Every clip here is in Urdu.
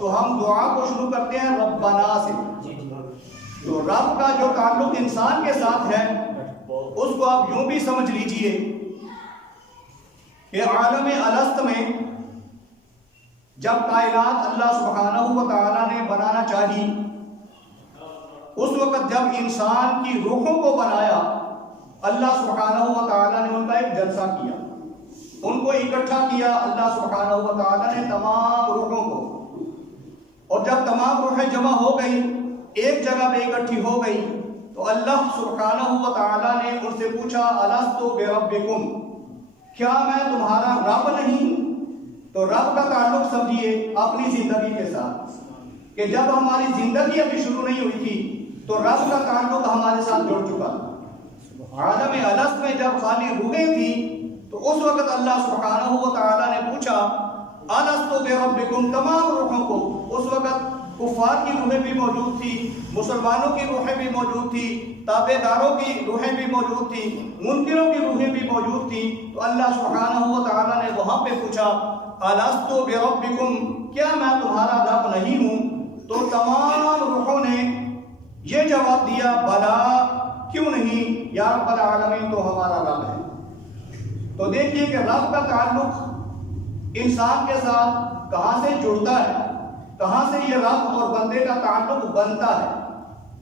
تو ہم دعا کو شروع کرتے ہیں ربنا سے. تو رب کا جو تعلق انسان کے ساتھ ہے اس کو آپ یوں بھی سمجھ لیجئے کہ عالم الست میں جب کائنات اللہ سبحانہ و تعالیٰ نے بنانا چاہی، اس وقت جب انسان کی روحوں کو بنایا، اللہ سبحانہ و تعالیٰ نے ان کا ایک جلسہ کیا، ان کو اکٹھا کیا اللہ سبحانہ و تعالیٰ نے تمام روحوں کو. اور جب تمام روحیں جمع ہو گئی، ایک جگہ پہ اکٹھی ہو گئی، تو اللہ سبحانہ و تعالیٰ نے ان سے پوچھا الست بربکم، کیا میں تمہارا رب نہیں؟ تو رب کا تعلق سمجھیے اپنی زندگی کے ساتھ، کہ جب ہماری زندگی ابھی شروع نہیں ہوئی تھی تو رب کا تعلق ہمارے ساتھ جڑ چکا. عالم الست میں جب خالی روحیں تھیں تو اس وقت اللہ سبحانہ و تعالیٰ نے پوچھا الست بربکم، تمام روحوں کو. اس وقت کفار کی روحیں بھی موجود تھی، مسلمانوں کی روحیں بھی موجود تھی، تابع داروں کی روحیں بھی موجود تھی، منکروں کی روحیں بھی موجود تھی. تو اللہ سبحانہ و تعالیٰ نے وہاں پہ پوچھا الست بربکم، کیا میں تمہارا رب نہیں ہوں؟ تو تمام روحوں نے یہ جواب دیا بلا، کیوں نہیں یا رب العالمین، تو ہمارا رب ہے. تو دیکھیے کہ رب کا تعلق انسان کے ساتھ کہاں سے جڑتا ہے، کہاں سے یہ رب اور بندے کا تعلق بنتا ہے.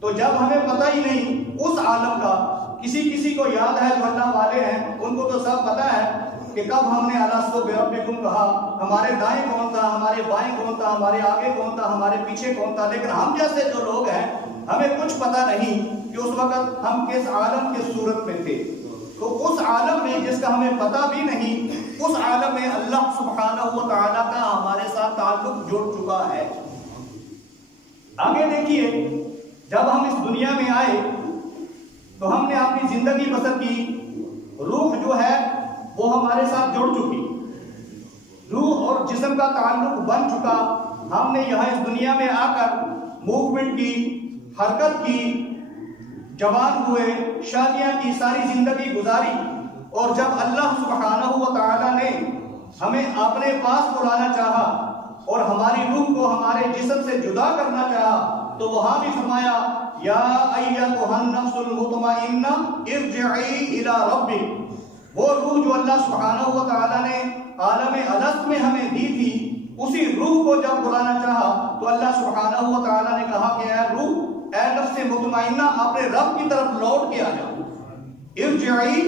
تو جب ہمیں پتہ ہی نہیں اس عالم کا، کسی کو یاد ہے جو اللہ والے ہیں ان کو تو سب پتہ ہے کہ کب ہم نے الست بربکم کہا، ہمارے دائیں کون تھا، ہمارے بائیں کون تھا، ہمارے آگے کون تھا، ہمارے پیچھے کون تھا. لیکن ہم جیسے جو لوگ ہیں ہمیں کچھ پتہ نہیں کہ اس وقت ہم کس عالم کی صورت میں تھے. تو اس عالم میں جس کا ہمیں پتہ بھی نہیں، اس عالم میں اللہ سبحانہ و تعالیٰ کا ہمارے ساتھ تعلق جڑ چکا ہے. آگے دیکھیے، جب ہم اس دنیا میں آئے تو ہم نے اپنی زندگی بسر کی، روح جو ہے وہ ہمارے ساتھ جڑ چکی، روح اور جسم کا تعلق بن چکا. ہم نے یہاں اس دنیا میں آ کر موومنٹ کی، حرکت کی، جوان ہوئے، شادیاں کی، ساری زندگی گزاری. اور جب اللہ سبحانہ و تعالیٰ نے ہمیں اپنے پاس بلانا چاہا اور ہماری روح کو ہمارے جسم سے جدا کرنا چاہا تو وہاں بھی فرمایا یا ایتھا النفس المطمئنہ ارجعی الی ربک. وہ روح جو اللہ سبحانہ و تعالیٰ نے عالم الست میں ہمیں دی تھی، اسی روح کو جب بلانا چاہا تو اللہ سبحانہ و تعالیٰ نے کہا کہ اے روح، اے نفس مطمئنہ، اپنے رب کی طرف لوٹ کے آ جاؤ، ارجعی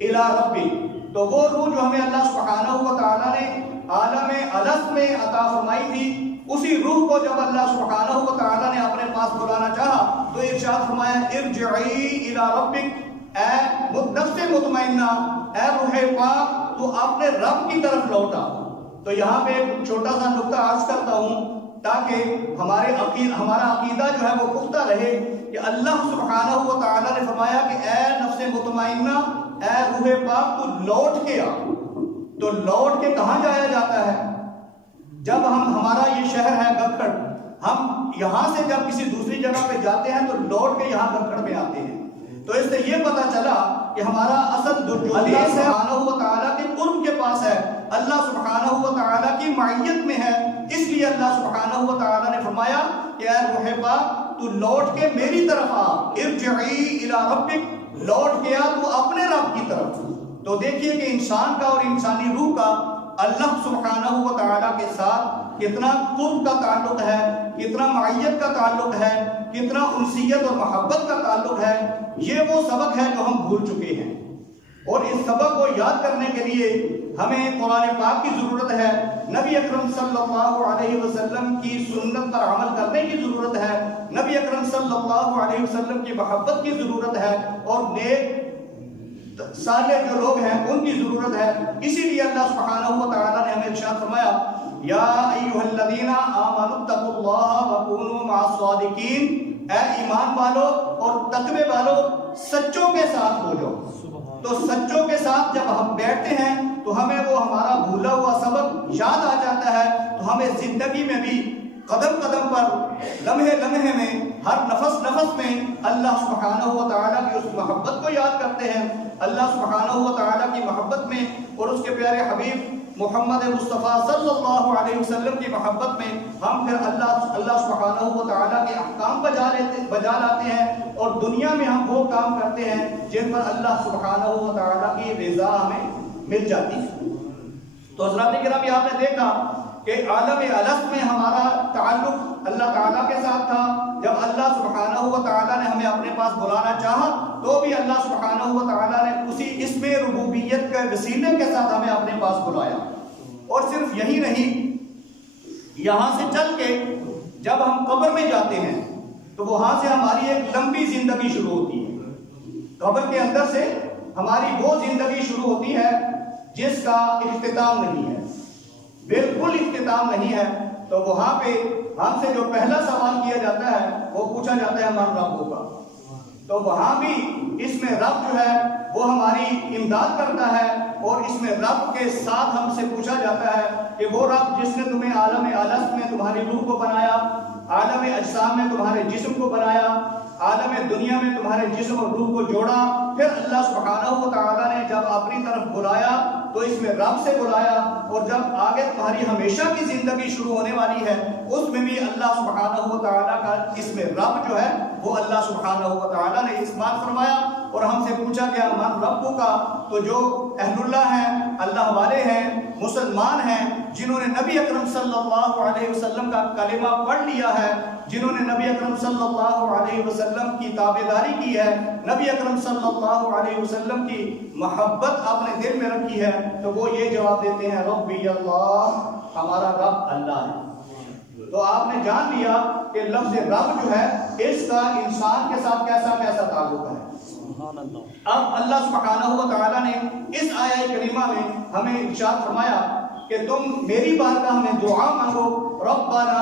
الی ربک. تو وہ روح جو ہمیں اللہ سبحانہ و تعالیٰ نے عالم الست میں عطا فرمائی تھی، اسی روح کو جب اللہ سبحانہ و تعالیٰ نے اپنے پاس بلانا چاہا تو ارشاد فرمایا ارجعی الی ربک، اے نفس مطمئنہ، اے روح پاک، تو اپنے رب کی طرف لوٹا. تو یہاں پہ ایک چھوٹا سا نقطہ عرض کرتا ہوں تاکہ ہمارا عقیدہ جو ہے وہ پختہ رہے کہ اللہ سبحانہ و تعالیٰ نے فرمایا کہ اے نفس مطمئنہ، اے روح پاک، تو لوٹ کے آ. تو لوٹ کے کہاں جایا جاتا ہے؟ جب ہمارا یہ شہر ہے گکھڑ، ہم یہاں سے جب کسی دوسری جگہ پہ جاتے ہیں تو لوٹ کے یہاں گکھڑ میں آتے ہیں. تو اس سے یہ پتا چلا کہ ہمارا اصل اللہ سبحانہ و تعالیٰ کے قرب کے پاس ہے، اللہ سبحانہ و تعالیٰ کی معیت میں ہے. اس لیے اللہ سبحانہ و تعالیٰ نے فرمایا کہ اے روح پاک، تو لوٹ کے میری طرف آ، ارجعی الی ربک، لوٹ کے آ تو اپنے رب کی طرف. تو دیکھیے کہ انسان کا اور انسانی روح کا اللہ سبحانہ و تعالیٰ کے ساتھ کتنا قرب کا تعلق ہے، کتنا معیت کا تعلق ہے، کتنا انسیت اور محبت کا تعلق ہے. یہ وہ سبق ہے جو ہم بھول چکے ہیں، اور اس سبق کو یاد کرنے کے لیے ہمیں قرآن پاک کی ضرورت ہے، نبی اکرم صلی اللہ علیہ وسلم کی سنت پر عمل کرنے کی ضرورت ہے، نبی اکرم صلی اللہ علیہ وسلم کی محبت کی ضرورت ہے، اور نیک صالح جو لوگ ہیں ان کی ضرورت ہے. اسی لیے اللہ سبحانہ و تعالیٰ نے ہمیں ارشاد فرمایا یا ایھا الذین آمنوا اتقوا اللہ وکونوا مع الصادقین، اے ایمان والو اور تقوی والو، سچوں کے ساتھ ہو جاؤ. تو سچوں کے ساتھ جب ہم بیٹھتے ہیں تو ہمیں وہ ہمارا بھولا ہوا سبق یاد آ جاتا ہے. تو ہمیں زندگی میں بھی قدم قدم پر، لمحے لمحے میں، ہر نفس نفس میں اللہ سبحانہ و تعالیٰ کی اس محبت کو یاد کرتے ہیں. اللہ سبحانہ و تعالیٰ کی محبت میں اور اس کے پیارے حبیب محمد مصطفیٰ صلی اللہ علیہ وسلم کی محبت میں ہم پھر اللہ سبحانہ و تعالیٰ کے احکام بجا لاتے ہیں، اور دنیا میں ہم وہ کام کرتے ہیں جن پر اللہ سبحانہ و تعالیٰ کی رضا ہمیں مل جاتی ہے۔ تو حضرات کرام، یہ آپ نے دیکھا کہ عالم الست میں ہمارا تعلق اللہ تعالیٰ کے ساتھ تھا۔ جب اللہ سبحانہ و تعالیٰ نے ہمیں اپنے پاس بلانا چاہا تو بھی اللہ سبحانہ و تعالیٰ نے اسی اسم ربوبیت کے وسیلے کے ساتھ ہمیں اپنے پاس بلایا۔ اور صرف یہی نہیں، یہاں سے چل کے جب ہم قبر میں جاتے ہیں تو وہاں سے ہماری ایک لمبی زندگی شروع ہوتی ہے۔ قبر کے اندر سے ہماری وہ زندگی شروع ہوتی ہے جس کا اختتام نہیں ہے، بالکل اختتام نہیں ہے۔ تو وہاں پہ ہم سے جو پہلا سوال کیا جاتا ہے وہ پوچھا جاتا ہے من رب کا۔ تو وہاں بھی اس میں رب جو ہے وہ ہماری امداد کرتا ہے، اور اس میں رب کے ساتھ ہم سے پوچھا جاتا ہے کہ وہ رب جس نے تمہیں عالم الست میں تمہاری روح کو بنایا، عالم اجسام میں تمہارے جسم کو بنایا، عالم دنیا میں تمہارے جسم اور روح کو جوڑا، پھر اللہ سبحانہ و تعالیٰ نے جب اپنی طرف بلایا تو اس میں رب سے بلایا، اور جب آگے تمہاری ہمیشہ کی زندگی شروع ہونے والی ہے اس میں بھی اللہ سبحانہ و تعالیٰ کا اس میں رب جو ہے وہ اللہ سبحانہ و تعالیٰ نے استعمال فرمایا۔ اور ہم سے پوچھا گیا من رب کا، تو جو اہل اللہ ہیں، اللہ والے ہیں، مسلمان ہیں، جنہوں نے نبی اکرم صلی اللہ علیہ وسلم کا کلمہ پڑھ لیا ہے، جنہوں نے نبی اکرم صلی اللہ علیہ وسلم کی تابعداری کی ہے، نبی اکرم صلی اللہ علیہ وسلم کی محبت اپنے دل میں رکھی ہے، تو وہ یہ جواب دیتے ہیں ربی اللہ، ہمارا رب اللہ ہے۔ تو آپ نے جان لیا کہ لفظ رب جو ہے اس کا انسان کے ساتھ کیسا کیسا تعلق ہے۔ اب اللہ سبحانہ و تعالیٰ نے اس آیہ کریمہ میں ہمیں ارشاد فرمایا کہ تم میری بارگاہ میں دعا مانگو، ربنا